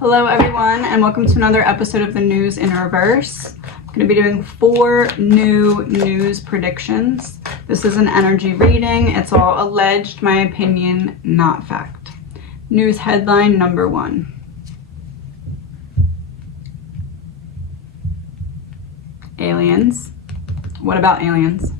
Hello everyone, and welcome to another episode of the News in Reverse. I'm going to be doing 4 new news predictions. This is an energy reading. It's all alleged, my opinion, not fact. News headline number 1. Aliens. What about aliens?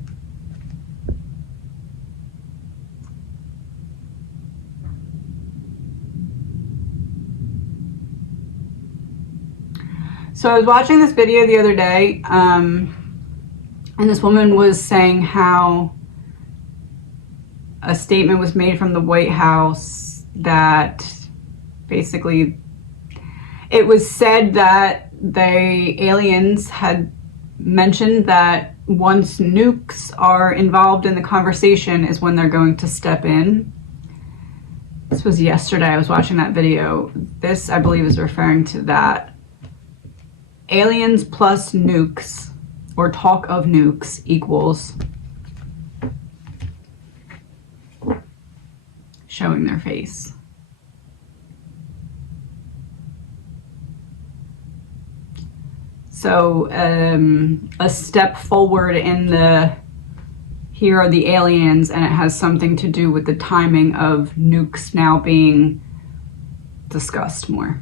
So I was watching this video the other day, and this woman was saying how a statement was made from the White House that basically it was said that the aliens had mentioned that once nukes are involved in the conversation is when they're going to step in. This was yesterday. I was watching that video. This, I believe, is referring to that. Aliens plus nukes, or talk of nukes, equals showing their face. So a step forward in the here are the aliens, and it has something to do with the timing of nukes now being discussed more.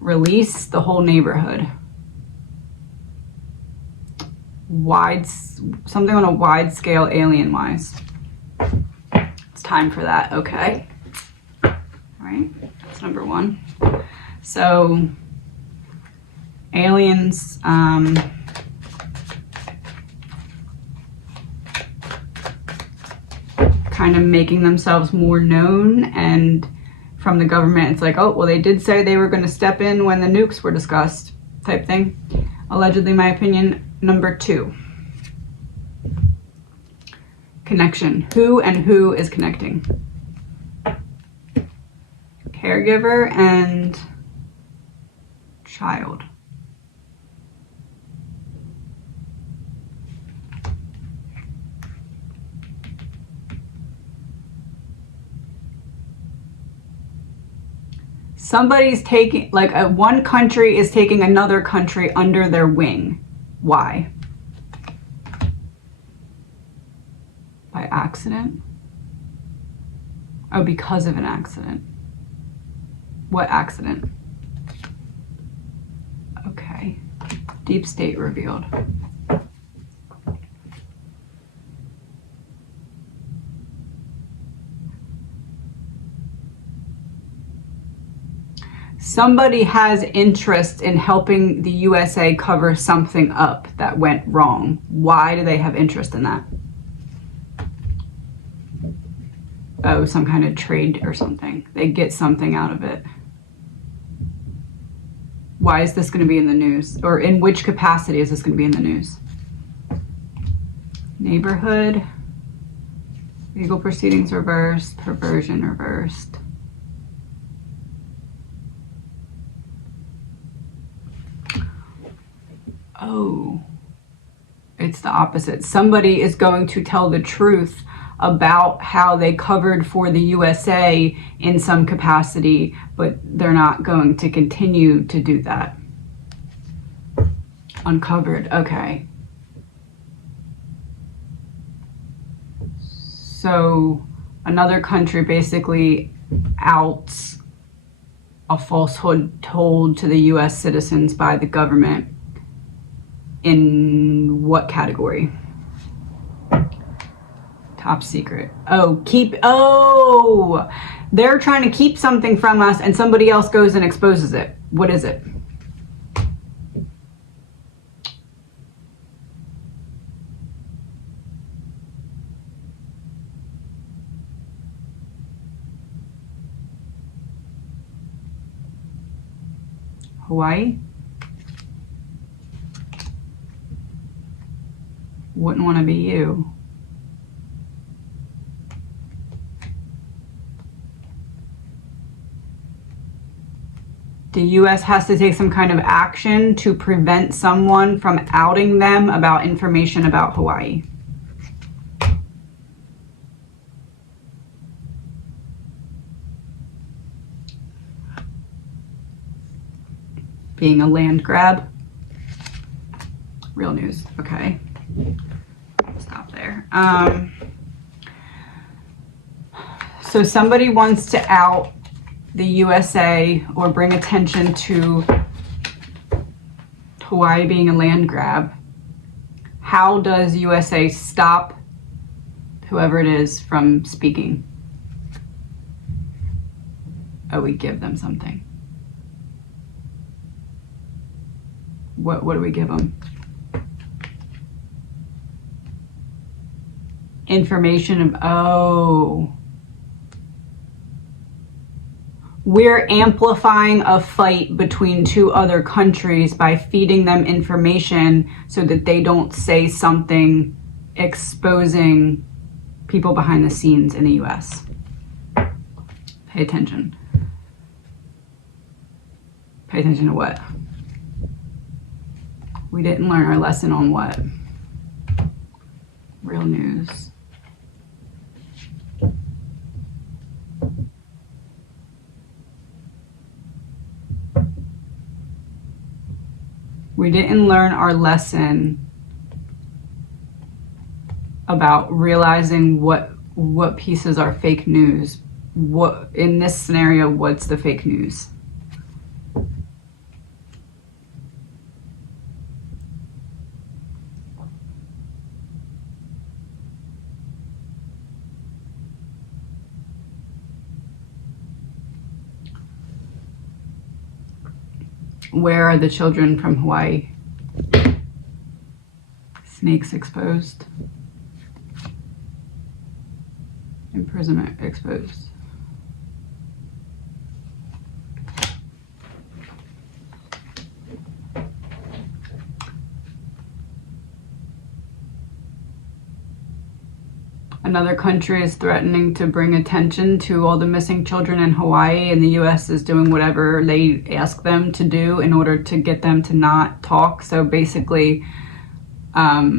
Release the whole neighborhood. Something on a wide scale alien wise. It's time for that. Okay. All right. That's number 1. So aliens, kind of making themselves more known, and from the government, it's like, oh, well, they did say they were going to step in when the nukes were discussed, type thing. Allegedly, my opinion. Number 2. Connection. Who and who is connecting? Caregiver and child. Somebody's taking, like one country is taking another country under their wing. Why? By accident? Oh, because of an accident. What accident? Okay. Deep state revealed. Somebody has interest in helping the USA cover something up that went wrong. Why do they have interest in that? Oh, some kind of trade or something. They get something out of it. Why is this going to be in the news? Or in which capacity is this going to be in the news? Neighborhood. Legal proceedings reversed. Perversion reversed. Oh, it's the opposite. Somebody is going to tell the truth about how they covered for the USA in some capacity, but they're not going to continue to do that. Uncovered, okay. So another country basically outs a falsehood told to the US citizens by the government. In what category? Top secret. Oh, they're trying to keep something from us and somebody else goes and exposes it. What is it? Hawaii? Wouldn't want to be you. The US has to take some kind of action to prevent someone from outing them about information about Hawaii. being a land grab. Real news. Okay. Stop there. So somebody wants to out the USA or bring attention to Hawaii being a land grab. How does USA stop whoever it is from speaking? Oh, we give them something. What do we give them? Information of, oh. We're amplifying a fight between two other countries by feeding them information so that they don't say something exposing people behind the scenes in the US. Pay attention. Pay attention to what? We didn't learn our lesson on what? Real news. We didn't learn our lesson about realizing what pieces are fake news. What, in this scenario, what's the fake news? Where are the children from Hawaii? Snakes exposed. Imprisonment exposed. Another country is threatening to bring attention to all the missing children in Hawaii, and the US is doing whatever they ask them to do in order to get them to not talk. So basically, a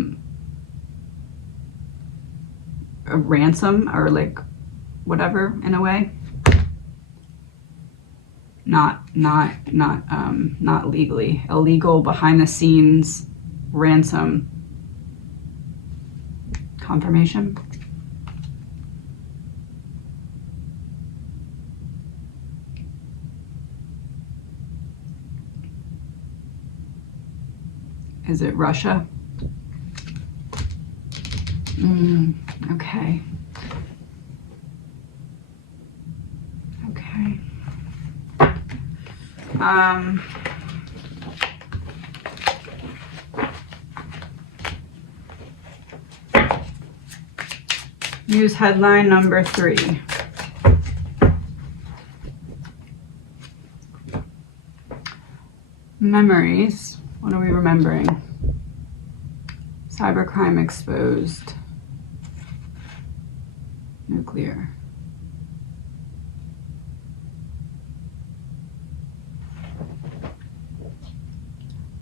ransom or like whatever in a way. Not legally. Illegal behind the scenes ransom. Confirmation. Is it Russia? Okay. Okay. News headline number 3. Memories. What are we remembering? Cybercrime exposed. Nuclear.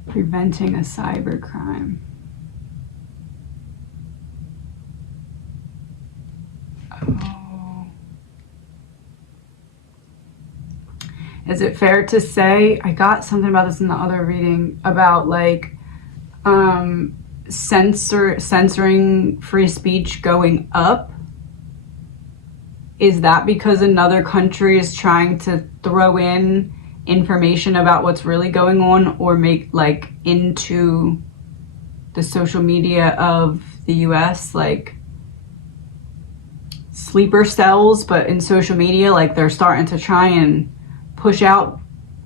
Preventing a cybercrime. Oh. Is it fair to say, I got something about this in the other reading, about like censoring free speech going up? Is that because another country is trying to throw in information about what's really going on, or make like into the social media of the US like sleeper cells, but in social media, like they're starting to try and push out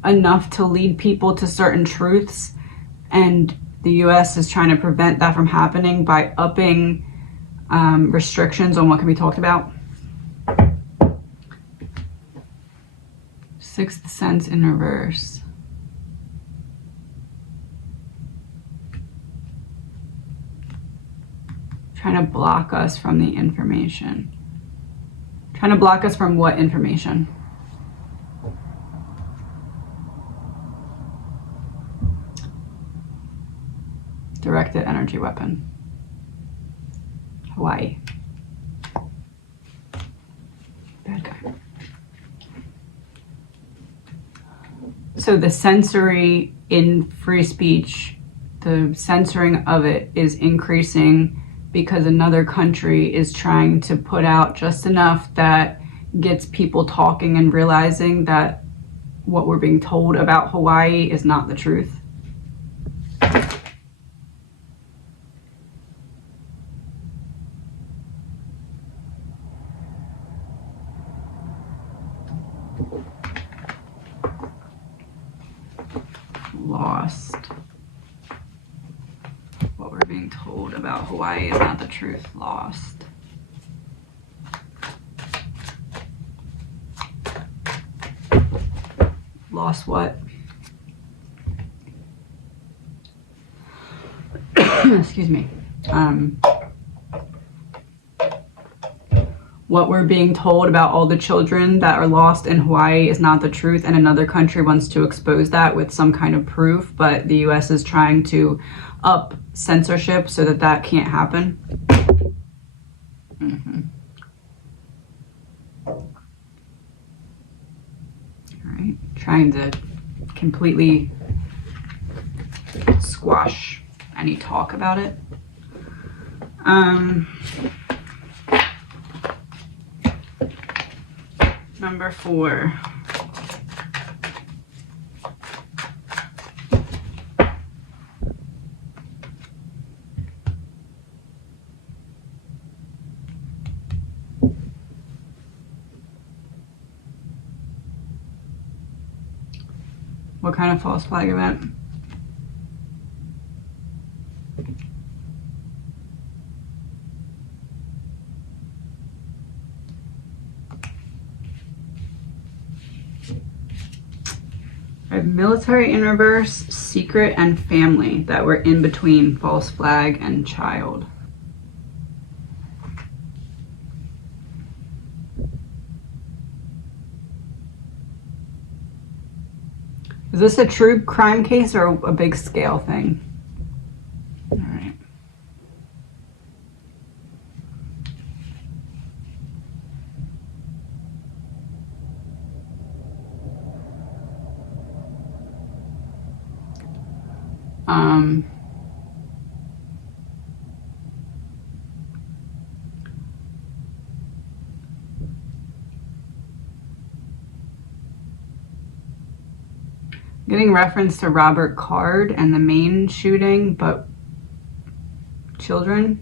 enough to lead people to certain truths, and the US is trying to prevent that from happening by upping restrictions on what can be talked about. Sixth sense in reverse. Trying to block us from the information. Trying to block us from what information? Directed energy weapon. Hawaii. Bad guy. So the censoring in free speech, the censoring of it is increasing because another country is trying to put out just enough that gets people talking and realizing that what we're being told about Hawaii is not the truth. Lost. What we're being told about Hawaii is not the truth. Lost. Lost what? Excuse me. What we're being told about all the children that are lost in Hawaii is not the truth, and another country wants to expose that with some kind of proof, but the US is trying to up censorship so that that can't happen. All right, trying to completely squash any talk about it. Number 4. What kind of false flag event? I have military in reverse, secret, and family that were in between false flag and child. Is this a true crime case or a big scale thing? All right. Getting reference to Robert Card and the Maine shooting, but children.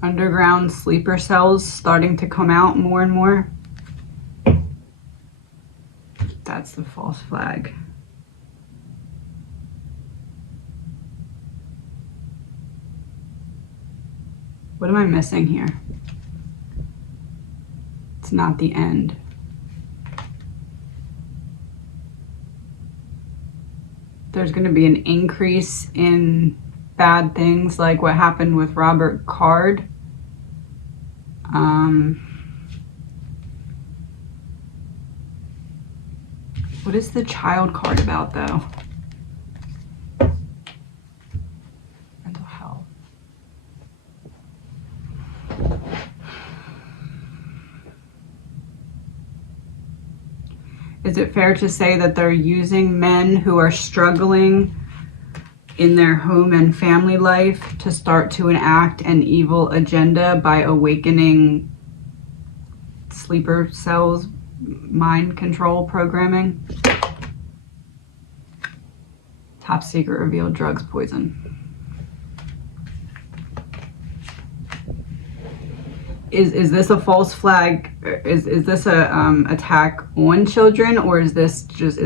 Underground sleeper cells starting to come out more and more. That's the false flag. What am I missing here? It's not the end. There's going to be an increase in bad things like what happened with Robert Card. What is the child card about, though? Mental health. Is it fair to say that they're using men who are struggling in their home and family life to start to enact an evil agenda by awakening sleeper cells mind control programming? Top secret revealed drugs poison. Is this a false flag? Is this a attack on children, or is this just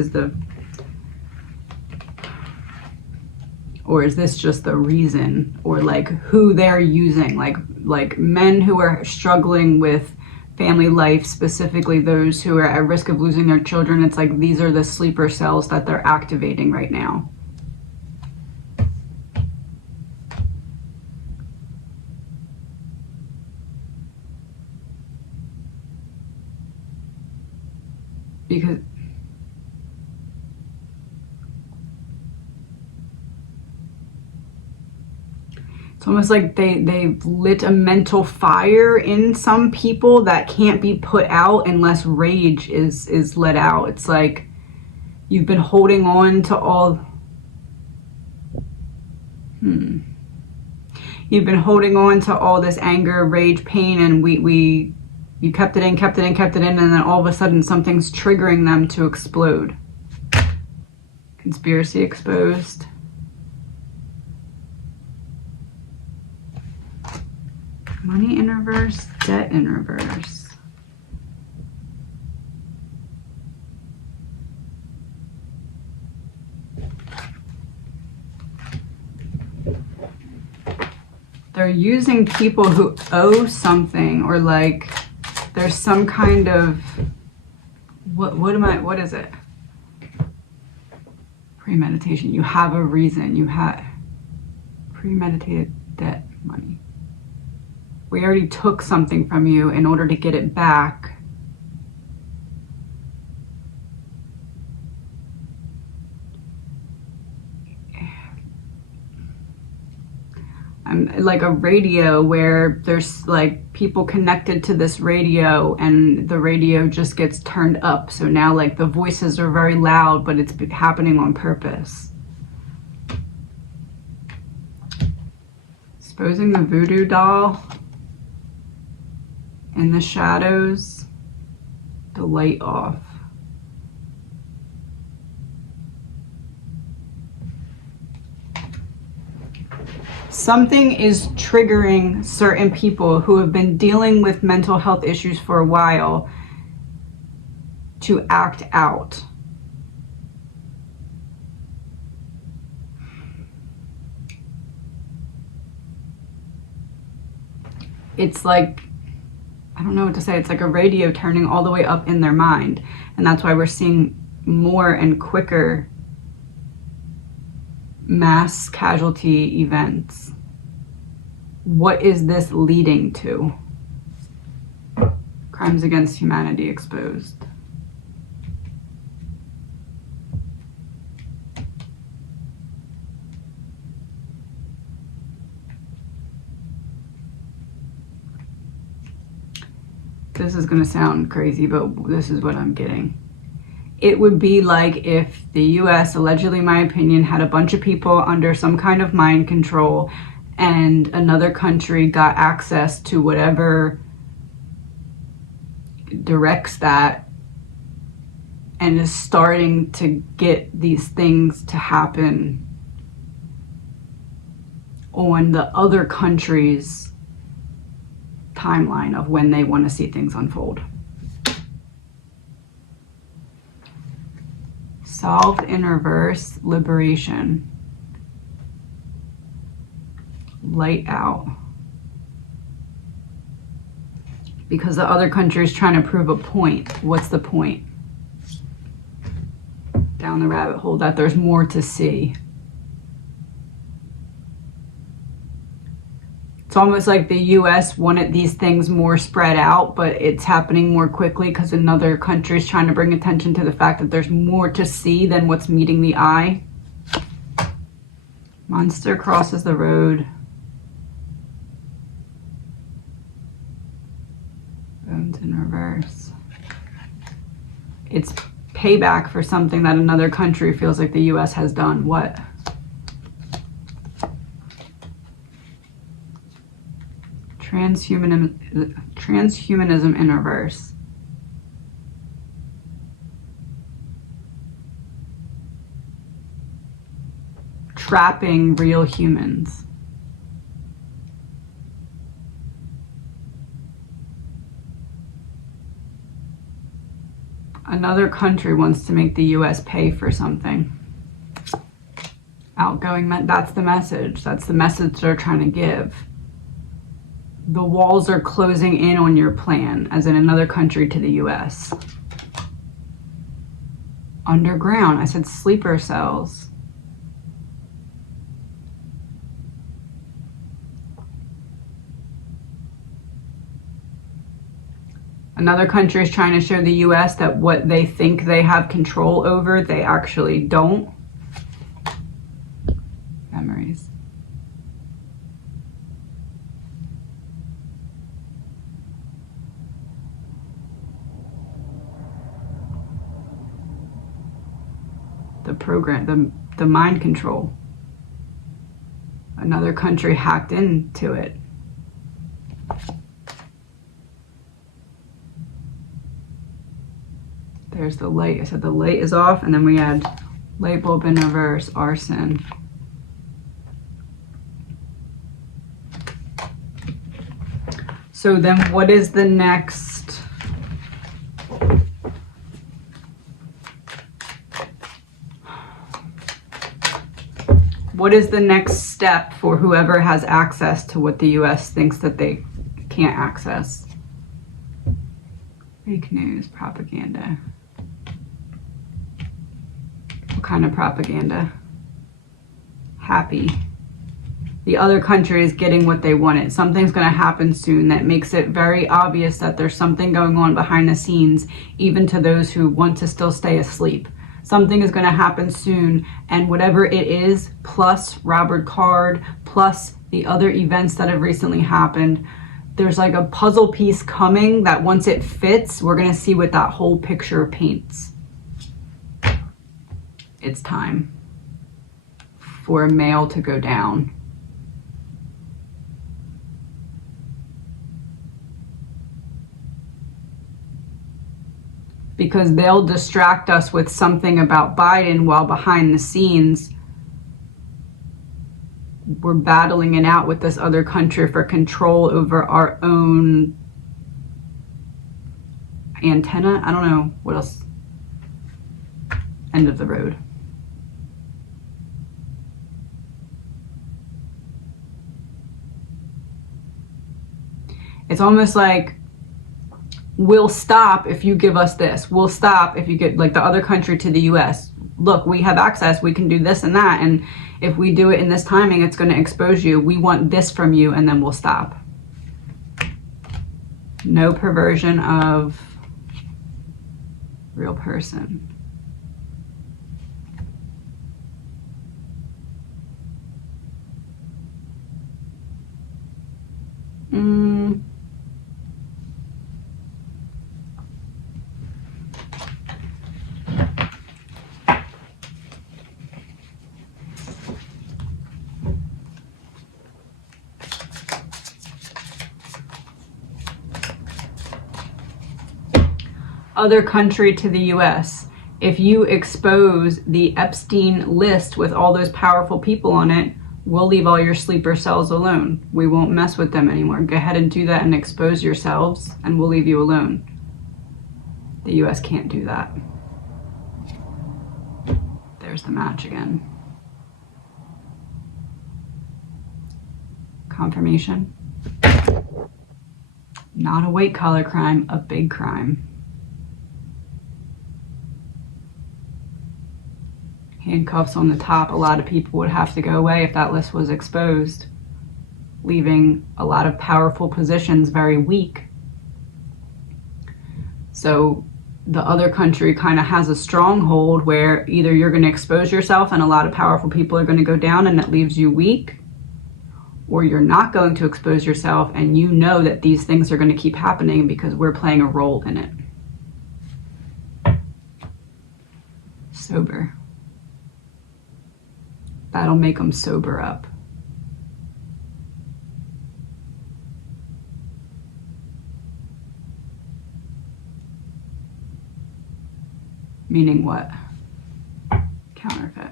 or is this just the reason, or like who they're using, like men who are struggling with family life, specifically those who are at risk of losing their children? It's like these are the sleeper cells that they're activating right now. because it's almost like they've lit a mental fire in some people that can't be put out unless rage is let out. It's like you've been holding on to all... You've been holding on to all this anger, rage, pain, and you kept it in, and then all of a sudden something's triggering them to explode. Conspiracy exposed. Money in reverse, debt in reverse. They're using people who owe something, or like there's some kind of, what is it? Premeditation. You have a reason. You had premeditated debt money. We already took something from you in order to get it back. Like a radio where there's like people connected to this radio, and the radio just gets turned up. So now like the voices are very loud, but it's happening on purpose. Exposing the voodoo doll in the shadows, the light off. Something is triggering certain people who have been dealing with mental health issues for a while to act out. It's like, I don't know what to say, it's like a radio turning all the way up in their mind. And that's why we're seeing more and quicker mass casualty events. What is this leading to? Crimes against humanity exposed. This is going to sound crazy, but this is what I'm getting. It would be like if the US, allegedly in my opinion, had a bunch of people under some kind of mind control, and another country got access to whatever directs that and is starting to get these things to happen on the other country's timeline of when they want to see things unfold. Solved in reverse, liberation. Light out. Because the other country is trying to prove a point. What's the point? Down the rabbit hole that there's more to see. It's almost like the US wanted these things more spread out, but it's happening more quickly because another country is trying to bring attention to the fact that there's more to see than what's meeting the eye. Monster crosses the road. Bones in reverse. It's payback for something that another country feels like the US has done. What? Transhumanism in reverse. Trapping real humans. Another country wants to make the US pay for something. Outgoing, that's the message. That's the message they're trying to give. The walls are closing in on your plan, as in another country to the US. Underground, I said sleeper cells. Another country is trying to show the US that what they think they have control over, they actually don't. Memories. The program, the mind control. Another country hacked into it. There's the light. I said the light is off, and then we had light bulb in reverse, arson. So then what is the next? What is the next step for whoever has access to what the US thinks that they can't access? Fake news, propaganda. What kind of propaganda? Happy. The other country is getting what they wanted. Something's going to happen soon that makes it very obvious that there's something going on behind the scenes, even to those who want to still stay asleep. Something is going to happen soon, and whatever it is, plus Robert Card, plus the other events that have recently happened, there's like a puzzle piece coming that once it fits, we're going to see what that whole picture paints. It's time for a male to go down. Because they'll distract us with something about Biden while behind the scenes we're battling it out with this other country for control over our own antenna. I don't know what else. End of the road. It's almost like, we'll stop if you give us this. We'll stop if you get, like the other country to the US. Look, we have access. We can do this and that. And if we do it in this timing, it's going to expose you. We want this from you, and then we'll stop. No perversion of real person. Other country to the US. If you expose the Epstein List with all those powerful people on it, we'll leave all your sleeper cells alone. We won't mess with them anymore. Go ahead and do that and expose yourselves, and we'll leave you alone. The US can't do that. There's the match again. Confirmation. Not a white collar crime, a big crime. Handcuffs on the top. A lot of people would have to go away if that list was exposed, leaving a lot of powerful positions very weak. So the other country kind of has a stronghold where either you're going to expose yourself and a lot of powerful people are going to go down and it leaves you weak, or you're not going to expose yourself and you know that these things are going to keep happening because we're playing a role in it. Sober. That'll make them sober up. Meaning what? Counterfeit.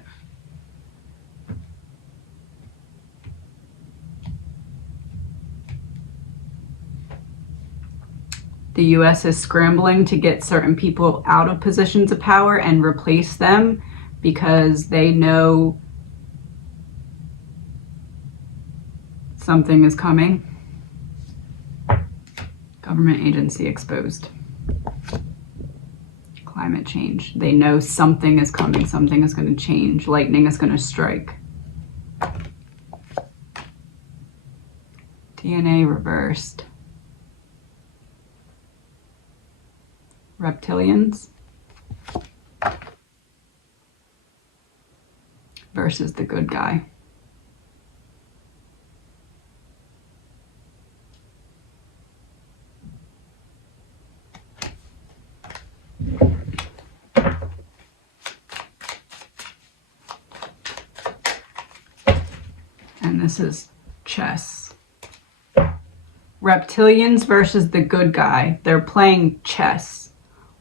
The US is scrambling to get certain people out of positions of power and replace them because they know something is coming. Government agency exposed. Climate change. They know something is coming. Something is going to change. Lightning is going to strike. DNA reversed. reptilians versus the good guy. And this is chess. Reptilians versus the good guy. They're playing chess.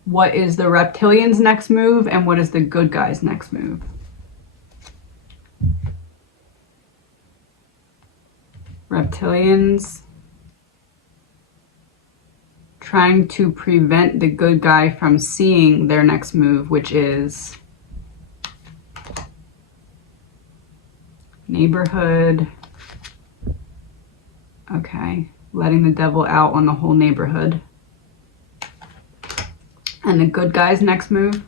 What is the reptilian's next move and what is the good guy's next move? Reptilians trying to prevent the good guy from seeing their next move, which is neighborhood. Okay, letting the devil out on the whole neighborhood. And the good guy's next move,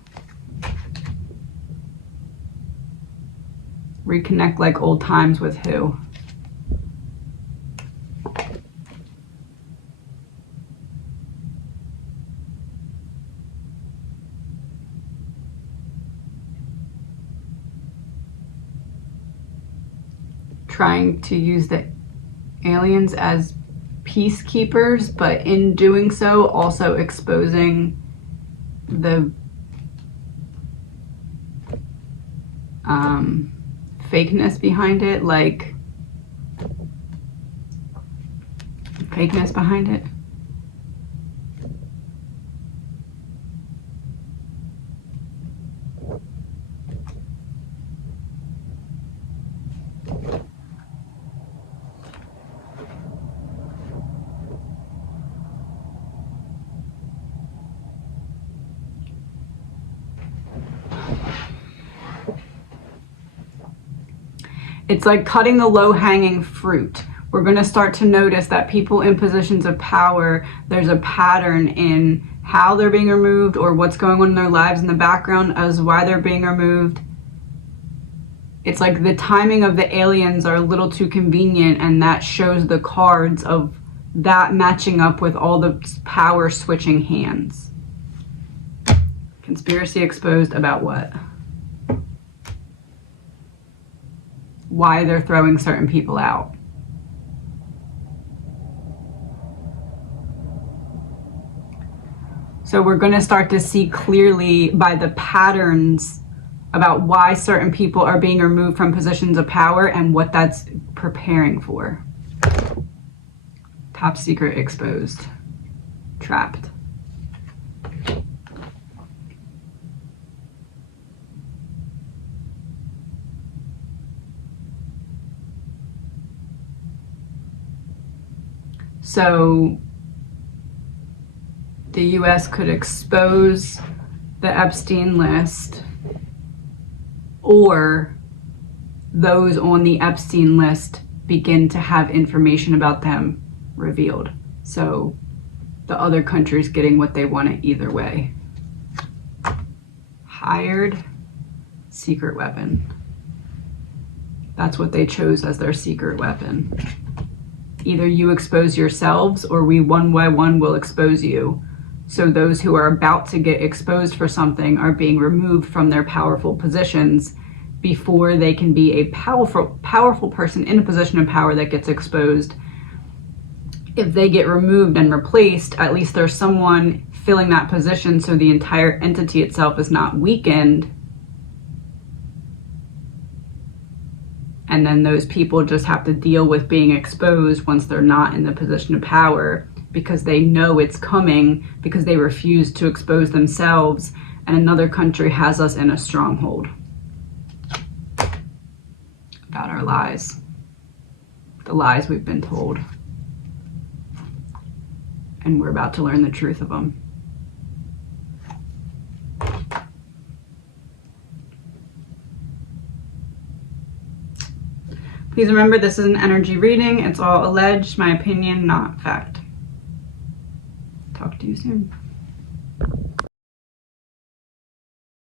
reconnect like old times with who? Trying to use the aliens as peacekeepers, but in doing so also exposing the fakeness behind it, like fakeness behind it. It's like cutting the low-hanging fruit. We're going to start to notice that people in positions of power, there's a pattern in how they're being removed or what's going on in their lives in the background as why they're being removed. It's like the timing of the aliens are a little too convenient, and that shows the cards of that matching up with all the power switching hands. Conspiracy exposed about what? Why they're throwing certain people out. So we're going to start to see clearly by the patterns about why certain people are being removed from positions of power and what that's preparing for. Top secret exposed. Trapped. So the US could expose the Epstein List, or those on the Epstein List begin to have information about them revealed. So the other country's getting what they wanted either way. Hired secret weapon. That's what they chose as their secret weapon. Either you expose yourselves or we one by one will expose you. So those who are about to get exposed for something are being removed from their powerful positions before they can be a powerful person in a position of power that gets exposed. If they get removed and replaced, at least there's someone filling that position so the entire entity itself is not weakened. And then those people just have to deal with being exposed once they're not in the position of power, because they know it's coming, because they refuse to expose themselves, and another country has us in a stronghold. About our lies. The lies we've been told. And we're about to learn the truth of them. Please remember, this is an energy reading. It's all alleged, my opinion, not fact. Talk to you soon.